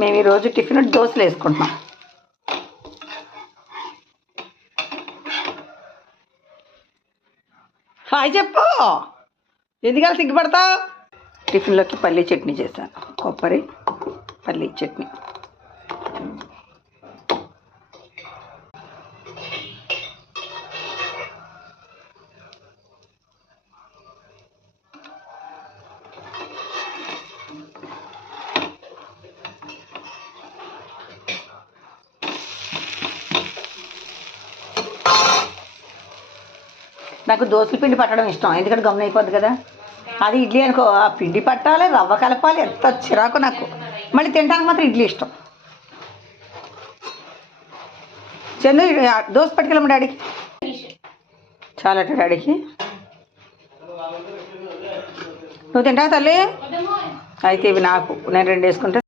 మేము ఈరోజు టిఫిన్ దోశలు వేసుకుంటున్నాం. హాయ్ చెప్పు, ఎందుకలా సిగ్గుపడతావు? టిఫిన్లోకి పల్లీ చట్నీ చేశాను. కొబ్బరి పల్లీ చట్నీ. నాకు దోశల పిండి పట్టడం ఇష్టం, ఎందుకంటే గమ్మున అయిపోద్ది కదా. అది ఇడ్లీ అనుకో, ఆ పిండి పట్టాలి, రవ్వ కలపాలి, ఎంత చిరాకు నాకు. మళ్ళీ తినడానికి మాత్రం ఇడ్లీ ఇష్టం. చందు దోశ పట్టుకెళ్ళమ్మ డాడీకి. చాలట డాడీకి. నువ్వు తింటావా తల్లి? అయితే ఇవి నాకు, నేను 2 వేసుకుంటే